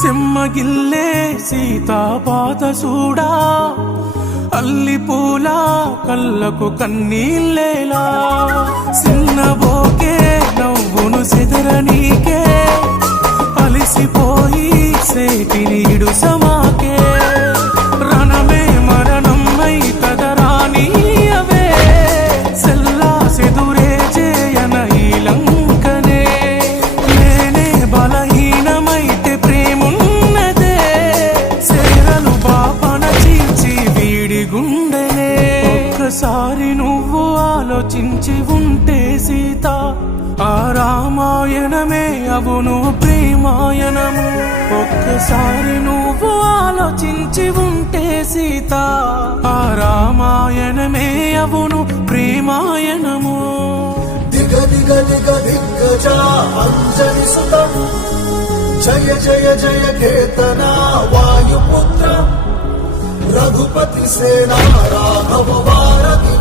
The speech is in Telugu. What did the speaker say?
సెమ్మగిల్లే సీతాపాత సూడా అల్లి పూల కళ్ళకు కన్నీళ్ళేలా సిన్నబోకే నవ్వును సెదరనీకే అలిసిపోయి సేటినీడు సమాకే రణమే మరణం అయి కదరానీయవే సెల్లా సెదురే చేయన ఈ లంకనే నేనే బలహీనమైతే ప్రేమున్నదే సేరలు బాపన చీల్చి వీడి గుండెనే ఒక్కసారి నువ్వు ఆలోచించి ఉంటే సీత ఆ రామాయణమే అవును ప్రేమాయణము ఒక్కసారి నువ్వు ఆలోచించి ఉంటే సీత ఆ రామాయణమే అవును ప్రేమాయణము దిగ దిగ దిగ దిగ్గజ అంజలి సుతం జయ జయ జయ కేతన వాయుపుత్ర రఘుపతి సేనా రాఘవ వారధి